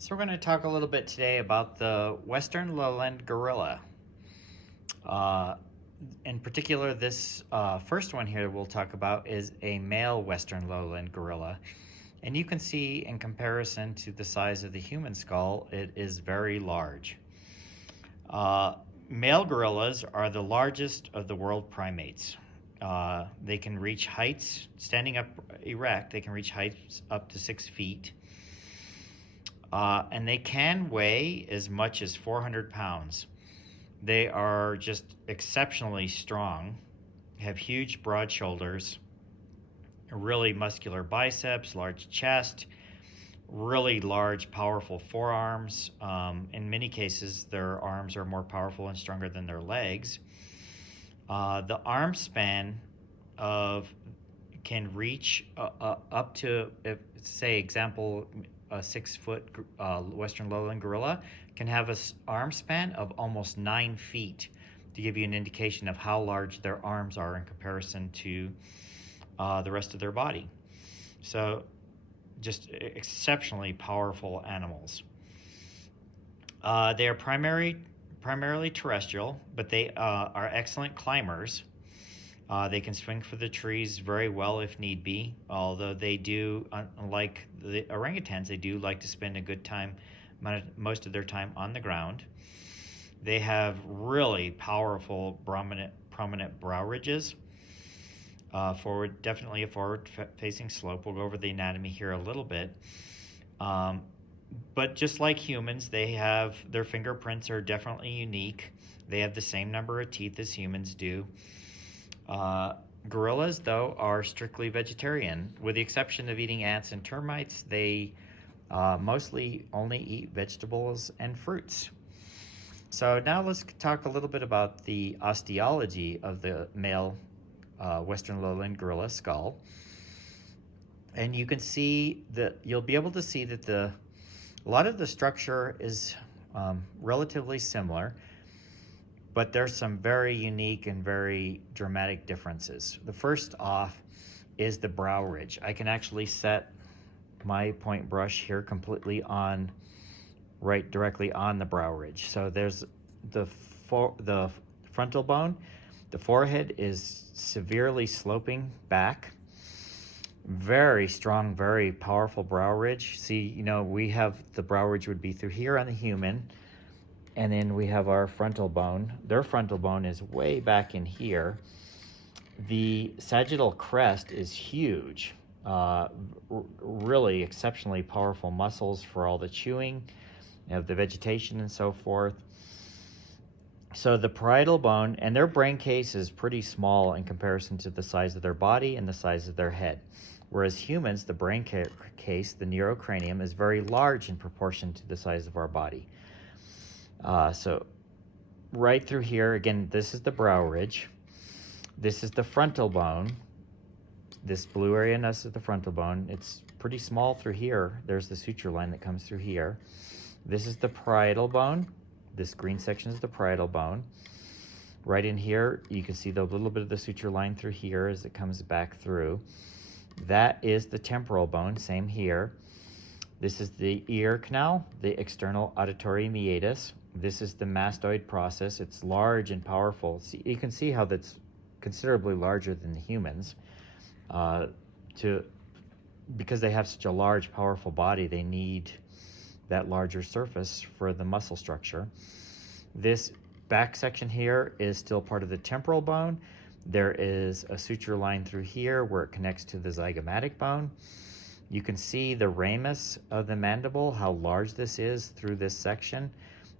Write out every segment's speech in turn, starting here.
So we're going to talk a little bit today about the Western lowland gorilla. Uh, in particular, this first one here we'll talk about is a male Western lowland gorilla. And you can see in comparison to the size of the human skull, it is very large. Uh, Male gorillas are the largest of the world primates. They can reach heights, standing up erect, they can reach heights up to 6 feet. And they can weigh as much as 400 pounds. They are just exceptionally strong, have huge broad shoulders, really muscular biceps, large chest, really large, powerful forearms. In many cases, their arms are more powerful and stronger than their legs. The arm span of can reach up to, if, say, example, a 6-foot Western lowland gorilla can have an arm span of almost 9 feet, to give you an indication of how large their arms are in comparison to the rest of their body. So just exceptionally powerful animals. They are primarily terrestrial, but they are excellent climbers. They can swing for the trees very well if need be, although they do, unlike the orangutans, they do like to spend a good time, most of their time on the ground. They have really powerful, prominent brow ridges. Definitely a forward-facing slope. We'll go over the anatomy here a little bit. But just like humans, their fingerprints are definitely unique. They have the same number of teeth as humans do. Gorillas, though, are strictly vegetarian. With the exception of eating ants and termites, they mostly only eat vegetables and fruits. So now let's talk a little bit about the osteology of the male Western lowland gorilla skull. And you can see that you'll be able to see that a lot of the structure is relatively similar, but there's some very unique and very dramatic differences. The first off is the brow ridge. I can actually set my point brush here completely directly on the brow ridge. So there's the frontal bone. The forehead is severely sloping back. Very strong, very powerful brow ridge. See, we have the brow ridge would be through here on the human, and then we have our frontal bone. Their frontal bone is way back in here. The sagittal crest is huge. Really exceptionally powerful muscles for all the chewing of the vegetation and so forth. So the parietal bone, and their brain case is pretty small in comparison to the size of their body and the size of their head. Whereas humans, the brain case, the neurocranium, is very large in proportion to the size of our body. So right through here, again, this is the brow ridge. This is the frontal bone. This blue area, and this is the frontal bone. It's pretty small through here. There's the suture line that comes through here. This is the parietal bone. This green section is the parietal bone. Right in here, you can see the little bit of the suture line through here as it comes back through. That is the temporal bone, same here. This is the ear canal, the external auditory meatus. This is the mastoid process. It's large and powerful. See, you can see how that's considerably larger than the humans. Because they have such a large, powerful body, they need that larger surface for the muscle structure. This back section here is still part of the temporal bone. There is a suture line through here where it connects to the zygomatic bone. You can see the ramus of the mandible, how large this is through this section.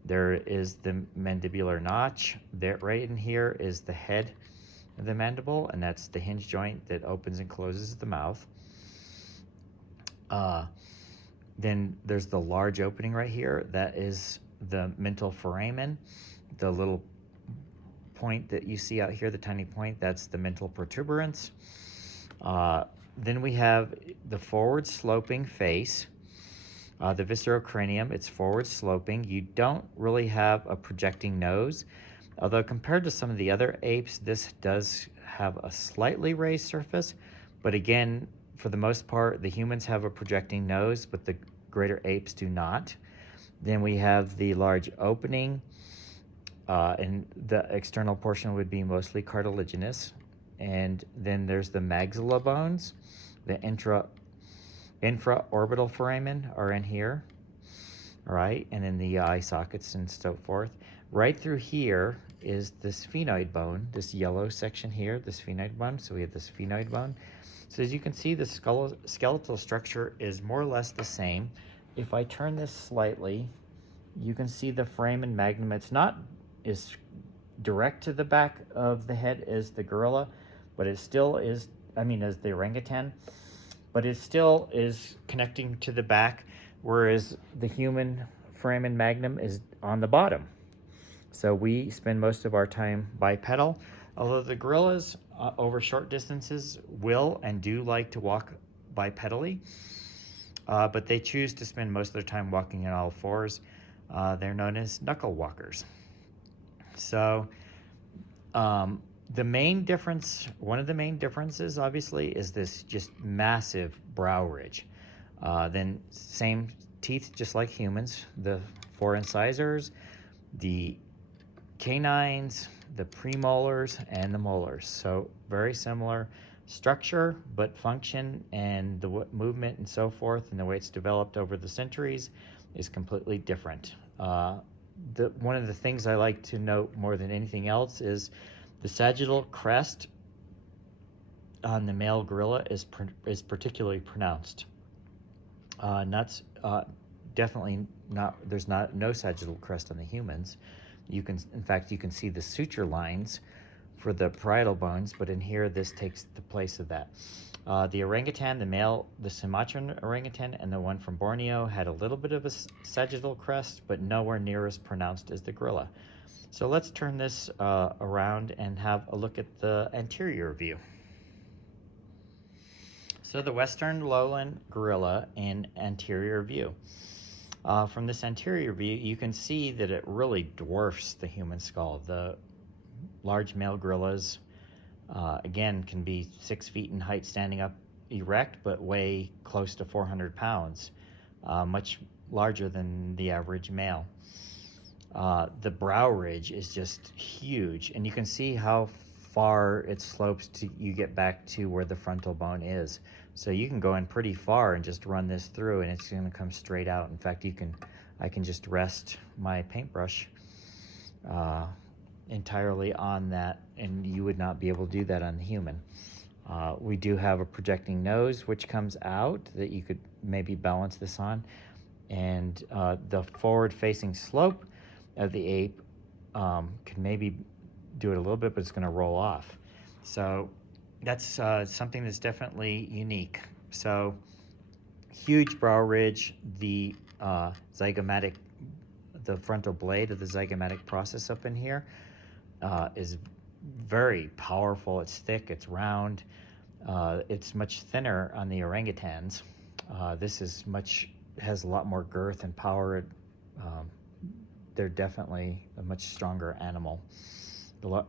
There is the mandibular notch. That right in here is the head of the mandible, and that's the hinge joint that opens and closes the mouth. Then there's the large opening right here. That is the mental foramen. The little point that you see out here, the tiny point, that's the mental protuberance. Then we have the forward sloping face. The viscerocranium, it's forward sloping. You don't really have a projecting nose, although compared to some of the other apes, this does have a slightly raised surface. But again, for the most part, the humans have a projecting nose, but the greater apes do not. Then we have the large opening, and the external portion would be mostly cartilaginous. And then there's the maxilla bones. The infraorbital foramen are in here, all right? And then the eye sockets and so forth. Right through here is the sphenoid bone, this yellow section here, the sphenoid bone. So we have the sphenoid bone. So as you can see, the skeletal structure is more or less the same. If I turn this slightly, you can see the foramen magnum. It's not as direct to the back of the head as the gorilla, but it still is, as the orangutan, but it still is connecting to the back, whereas the human foramen magnum is on the bottom. So we spend most of our time bipedal, although the gorillas over short distances will and do like to walk bipedally, but they choose to spend most of their time walking on all fours. They're known as knuckle walkers. So the main difference, one of the main differences, obviously, is this just massive brow ridge. Then same teeth, just like humans, the four incisors, the canines, the premolars, and the molars. So very similar structure, but function and the movement and so forth, and the way it's developed over the centuries is completely different. One of the things I like to note more than anything else is the sagittal crest on the male gorilla is particularly pronounced. Definitely not. There's no sagittal crest on the humans. In fact, you can see the suture lines for the parietal bones, but in here, this takes the place of that. The orangutan, the Sumatran orangutan, and the one from Borneo had a little bit of a sagittal crest, but nowhere near as pronounced as the gorilla. So let's turn this around and have a look at the anterior view. So the Western lowland gorilla in anterior view. From this anterior view, you can see that it really dwarfs the human skull. The large male gorillas, again, can be 6 feet in height standing up erect, but weigh close to 400 pounds, much larger than the average male. The brow ridge is just huge, and you can see how far it slopes to you get back to where the frontal bone is. So you can go in pretty far and just run this through, and it's going to come straight out. In fact, I can just rest my paintbrush entirely on that, and you would not be able to do that on the human. We do have a projecting nose which comes out that you could maybe balance this on, and the forward-facing slope of the ape can maybe do it a little bit, but it's going to roll off. So that's something that's definitely unique. So huge brow ridge, the zygomatic, the frontal blade of the zygomatic process up in here is very powerful. It's thick, it's round. It's much thinner on the orangutans. This has a lot more girth and power. They're definitely a much stronger animal.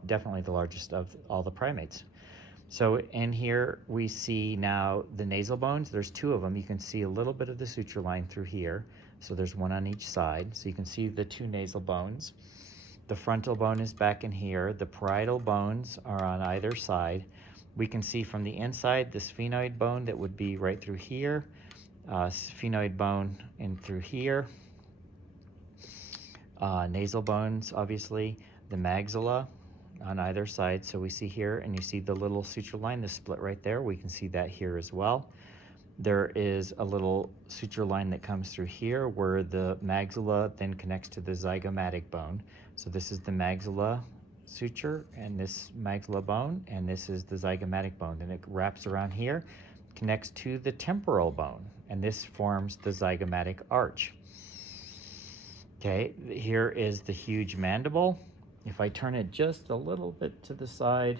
Definitely the largest of all the primates. So in here we see now the nasal bones. There's 2 of them. You can see a little bit of the suture line through here. So there's one on each side. So you can see the 2 nasal bones. The frontal bone is back in here. The parietal bones are on either side. We can see from the inside the sphenoid bone that would be right through here. Sphenoid bone in through here. Nasal bones, obviously. The maxilla on either side. So we see here, and you see the little suture line, the split right there. We can see that here as well. There is a little suture line that comes through here where the maxilla then connects to the zygomatic bone. So this is the maxilla suture and this maxilla bone, and this is the zygomatic bone. And it wraps around here, connects to the temporal bone, and this forms the zygomatic arch. Okay, here is the huge mandible. If I turn it just a little bit to the side,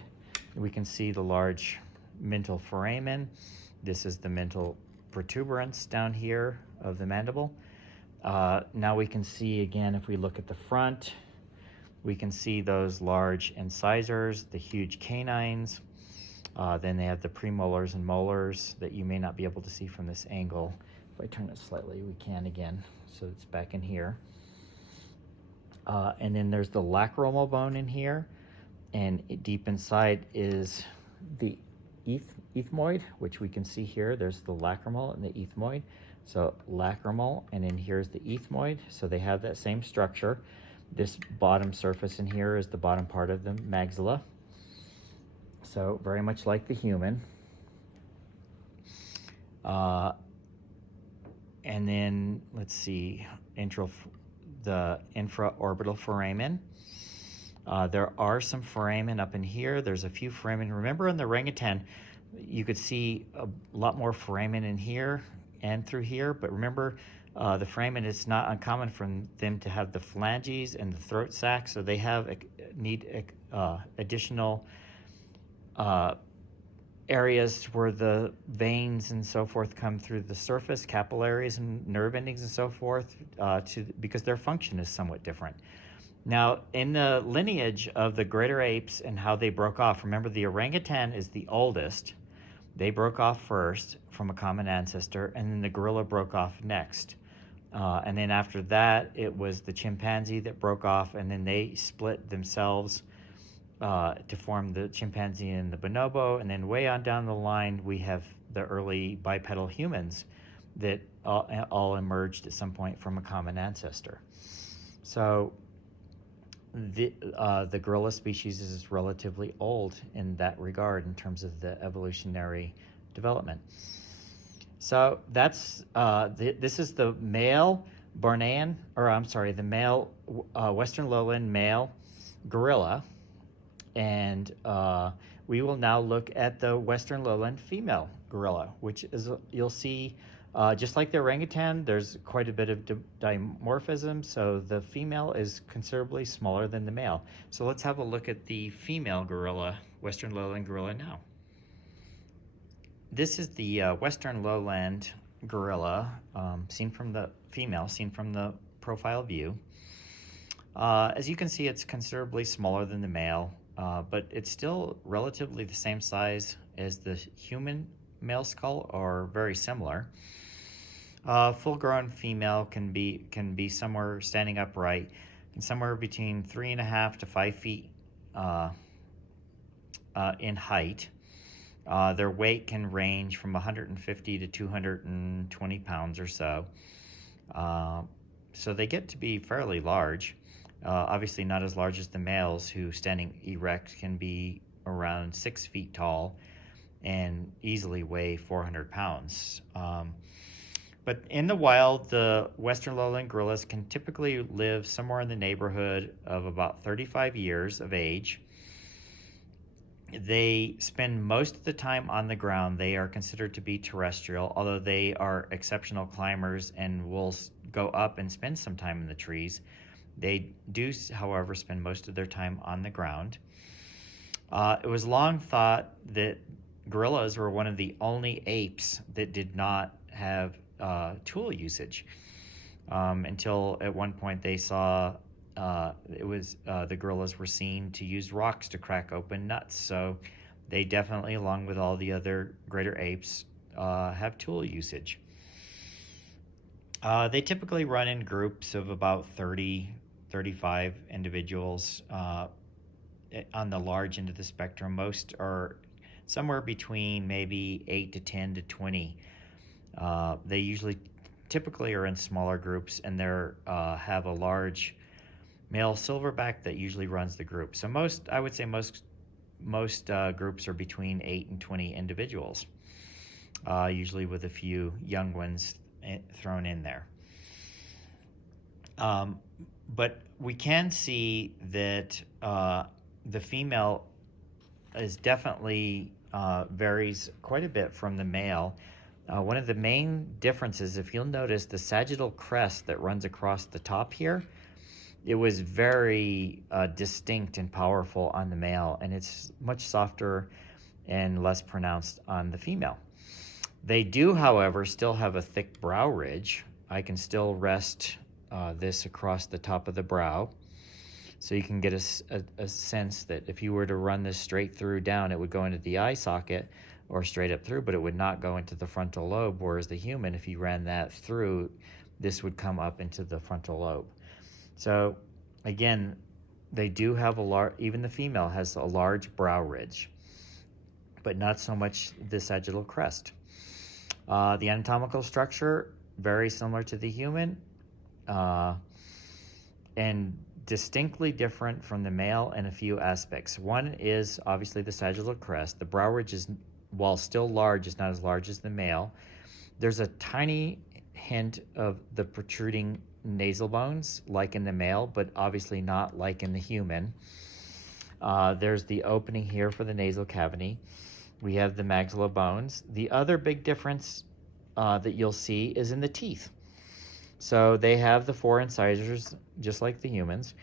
we can see the large mental foramen. This is the mental protuberance down here of the mandible. Now we can see again, if we look at the front, we can see those large incisors, the huge canines. Then they have the premolars and molars that you may not be able to see from this angle. If I turn it slightly, we can again. So it's back in here. And then there's the lacrimal bone in here. And deep inside is the ethmoid, which we can see here. There's the lacrimal and the ethmoid. So lacrimal, and then here's the ethmoid. So they have that same structure. This bottom surface in here is the bottom part of the maxilla. So very much like the human. And then let's see, the infraorbital foramen. There are some foramen up in here. There's a few foramen. Remember in the orangutan, you could see a lot more foramen in here and through here, but remember the foramen, it's not uncommon for them to have the phalanges and the throat sac, so they need additional areas where the veins and so forth come through the surface, capillaries and nerve endings and so forth, because their function is somewhat different. Now, in the lineage of the greater apes and how they broke off, remember the orangutan is the oldest. They broke off first from a common ancestor, and then the gorilla broke off next. And then after that, it was the chimpanzee that broke off, and then they split themselves to form the chimpanzee and the bonobo. And then way on down the line, we have the early bipedal humans that all emerged at some point from a common ancestor. So the gorilla species is relatively old in that regard in terms of the evolutionary development. So that's this is the male Bornean, or I'm sorry, the male Western lowland male gorilla, and we will now look at the Western lowland female gorilla, which is you'll see. Just like the orangutan, there's quite a bit of dimorphism, so the female is considerably smaller than the male. So let's have a look at the female gorilla, Western lowland gorilla now. This is the Western lowland gorilla, seen from the female, seen from the profile view. As you can see, it's considerably smaller than the male, but it's still relatively the same size as the human male skull, or very similar. Full-grown female can be somewhere standing upright, and somewhere between 3.5 to 5 feet in height. Their weight can range from 150 to 220 pounds or so. So they get to be fairly large. Obviously not as large as the males, who standing erect can be around 6 feet tall and easily weigh 400 pounds. But in the wild, the Western lowland gorillas can typically live somewhere in the neighborhood of about 35 years of age. They spend most of the time on the ground. They are considered to be terrestrial, although they are exceptional climbers and will go up and spend some time in the trees. They do, however, spend most of their time on the ground. It was long thought that gorillas were one of the only apes that did not have tool usage, until at one point they saw the gorillas were seen to use rocks to crack open nuts. So they definitely, along with all the other greater apes, have tool usage. They typically run in groups of about 30, 35 individuals on the large end of the spectrum. Most are somewhere between maybe 8 to 10 to 20. They typically are in smaller groups, and they have a large male silverback that usually runs the group. So I would say most groups are between 8 and 20 individuals, usually with a few young ones thrown in there. But we can see that the female is definitely varies quite a bit from the male. One of the main differences, if you'll notice, the sagittal crest that runs across the top here, it was very distinct and powerful on the male, and it's much softer and less pronounced on the female. They do, however, still have a thick brow ridge. I can still rest this across the top of the brow, so you can get a sense that if you were to run this straight through down, it would go into the eye socket, or straight up through, but it would not go into the frontal lobe, whereas the human, if you ran that through, this would come up into the frontal lobe. So again, they do have a large, even the female has a large brow ridge, but not so much the sagittal crest. The anatomical structure, very similar to the human, and distinctly different from the male in a few aspects. One is obviously the sagittal crest. The brow ridge is, while still large, is not as large as the male. There's a tiny hint of the protruding nasal bones, like in the male, but obviously not like in the human. There's the opening here for the nasal cavity. We have the maxilla bones. The other big difference that you'll see is in the teeth. So they have the 4 incisors, just like the humans.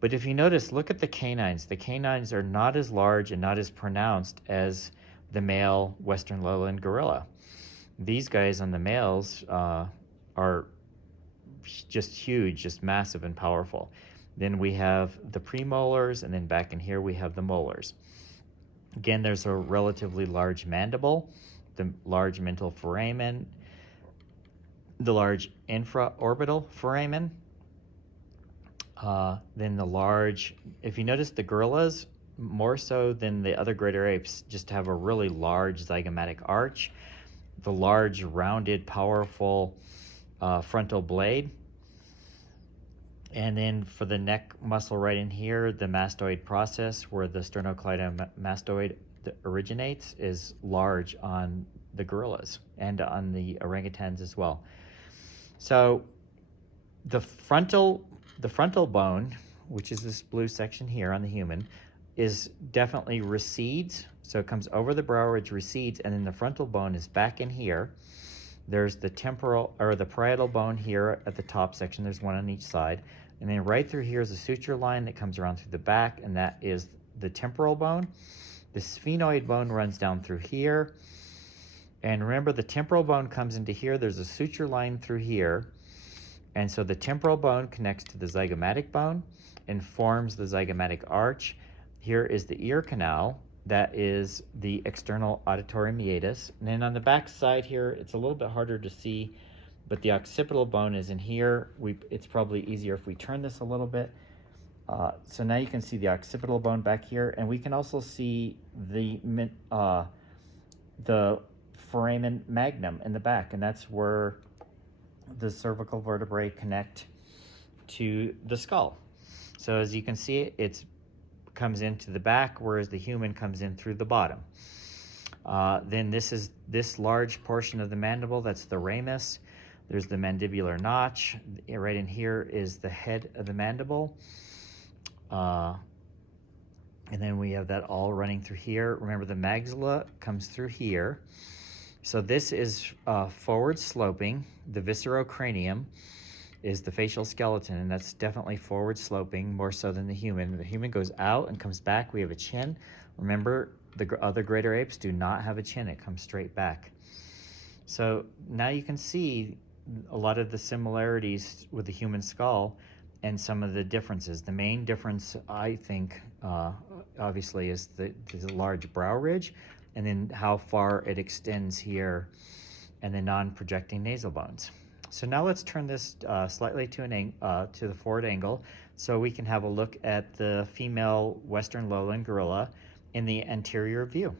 But if you notice, look at the canines. The canines are not as large and not as pronounced as the male Western lowland gorilla. These guys on the males are just huge, just massive and powerful. Then we have the premolars, and then back in here we have the molars. Again, there's a relatively large mandible, the large mental foramen, the large infraorbital foramen, then the large, if you notice, the gorillas, more so than the other greater apes, just have a really large zygomatic arch, the large, rounded, powerful frontal blade. And then for the neck muscle right in here, the mastoid process, where the sternocleidomastoid originates, is large on the gorillas and on the orangutans as well. So the frontal bone, which is this blue section here on the human, is definitely recedes. So it comes over the brow ridge, recedes, and then the frontal bone is back in here. There's the temporal, or the parietal bone here at the top section. There's one on each side. And then right through here is a suture line that comes around through the back, and that is the temporal bone. The sphenoid bone runs down through here. And remember, the temporal bone comes into here. There's a suture line through here. And so the temporal bone connects to the zygomatic bone and forms the zygomatic arch. Here is the ear canal. That is the external auditory meatus. And then on the back side here, it's a little bit harder to see, but the occipital bone is in here. It's probably easier if we turn this a little bit. So now you can see the occipital bone back here, and we can also see the foramen magnum in the back, and that's where the cervical vertebrae connect to the skull. So as you can see, it comes into the back, whereas the human comes in through the bottom. Then this large portion of the mandible, that's the ramus. There's the mandibular notch. Right in here is the head of the mandible. And then we have that all running through here. Remember, the maxilla comes through here. So this is forward sloping. The viscerocranium is the facial skeleton, and that's definitely forward sloping, more so than the human. The human goes out and comes back. We have a chin. Remember, the other greater apes do not have a chin. It comes straight back. So now you can see a lot of the similarities with the human skull and some of the differences. The main difference, I think, obviously, is the large brow ridge, and then how far it extends here, and the non-projecting nasal bones. So now let's turn this slightly to the forward angle, so we can have a look at the female Western lowland gorilla in the anterior view.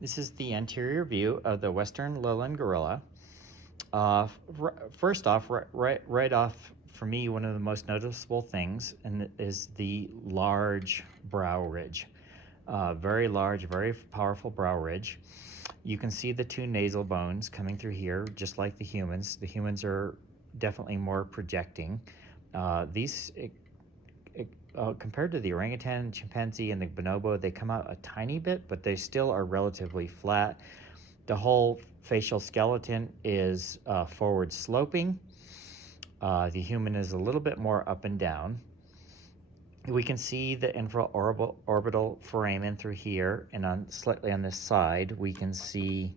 This is the anterior view of the Western lowland gorilla. First off, right off, for me, one of the most noticeable things is the large brow ridge. Very large, very powerful brow ridge. You can see the 2 nasal bones coming through here, just like the humans. The humans are definitely more projecting. These, compared to the orangutan, chimpanzee, and the bonobo, they come out a tiny bit, but they still are relatively flat. The whole facial skeleton is forward sloping. The human is a little bit more up and down. We can see the infraorbital foramen through here, and slightly on this side, we can see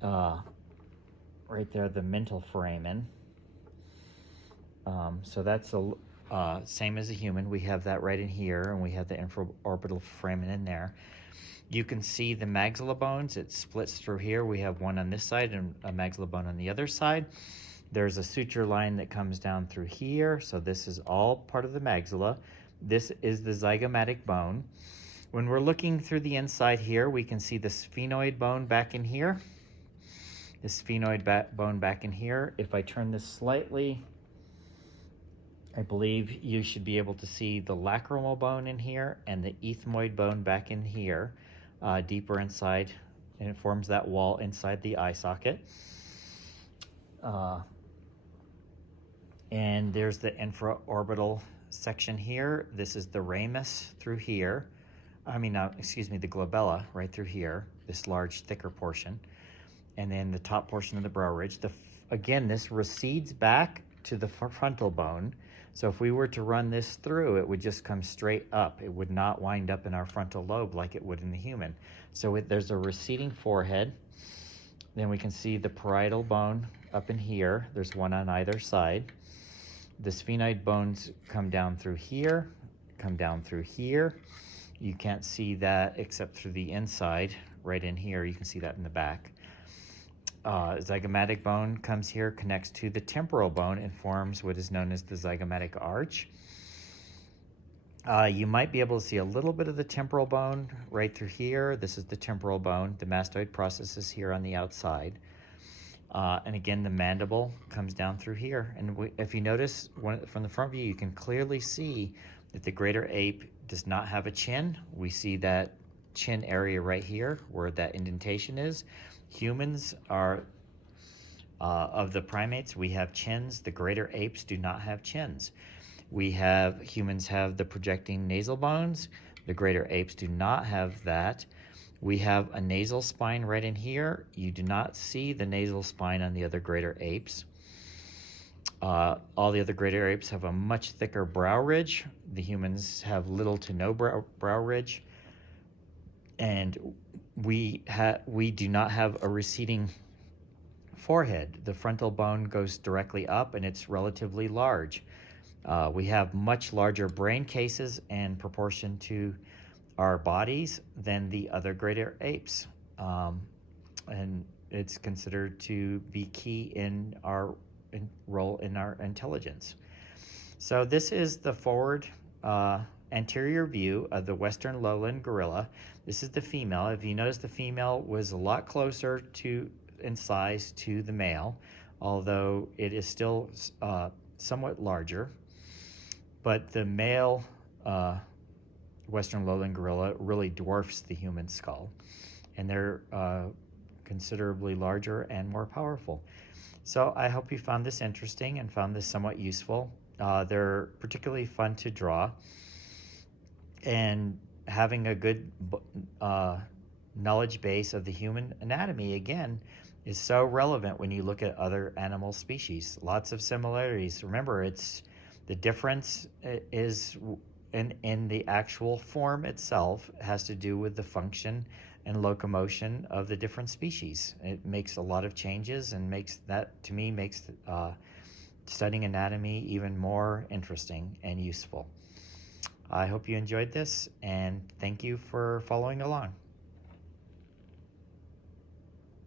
right there the mental foramen. So that's same as a human. We have that right in here, and we have the infraorbital foramen in there. You can see the maxilla bones. It splits through here. We have one on this side and a maxilla bone on the other side. There's a suture line that comes down through here. So this is all part of the maxilla. This is the zygomatic bone. When we're looking through the inside here, we can see the sphenoid bone back in here. The sphenoid bone back in here. If I turn this slightly, I believe you should be able to see the lacrimal bone in here and the ethmoid bone back in here, deeper inside, and it forms that wall inside the eye socket. And there's the infraorbital section here. This is the ramus through here. The glabella right through here, this large, thicker portion. And then the top portion of the brow ridge. Again, this recedes back to the frontal bone. So if we were to run this through, it would just come straight up. It would not wind up in our frontal lobe like it would in the human. So there's a receding forehead. Then we can see the parietal bone up in here. There's one on either side. The sphenoid bones come down through here, come down through here. You can't see that except through the inside, right in here. You can see that in the back. Zygomatic bone comes here, connects to the temporal bone, and forms what is known as the zygomatic arch. You might be able to see a little bit of the temporal bone right through here. This is the temporal bone. The mastoid process is here on the outside. And again, the mandible comes down through here. And if you notice from the front view, you can clearly see that the greater ape does not have a chin. We see that chin area right here where that indentation is. Humans are, of the primates, we have chins. The greater apes do not have chins. Humans have the projecting nasal bones. The greater apes do not have that. We have a nasal spine right in here. You do not see the nasal spine on the other greater apes. All the other greater apes have a much thicker brow ridge. The humans have little to no brow ridge. And we do not have a receding forehead. The frontal bone goes directly up and it's relatively large. We have much larger brain cases in proportion to our bodies than the other greater apes. And it's considered to be key in our role in our intelligence. So this is the forward anterior view of the western lowland gorilla. This is the female. If you notice, the female was a lot closer in size to the male, although it is still somewhat larger. But the male western lowland gorilla really dwarfs the human skull, and they're considerably larger and more powerful. So I hope you found this interesting and found this somewhat useful. They're particularly fun to draw, and having a good knowledge base of the human anatomy, again, is so relevant when you look at other animal species. Lots of similarities. Remember, the difference is in the actual form itself. It has to do with the function and locomotion of the different species. It makes a lot of changes and makes studying anatomy even more interesting and useful. I hope you enjoyed this, and thank you for following along.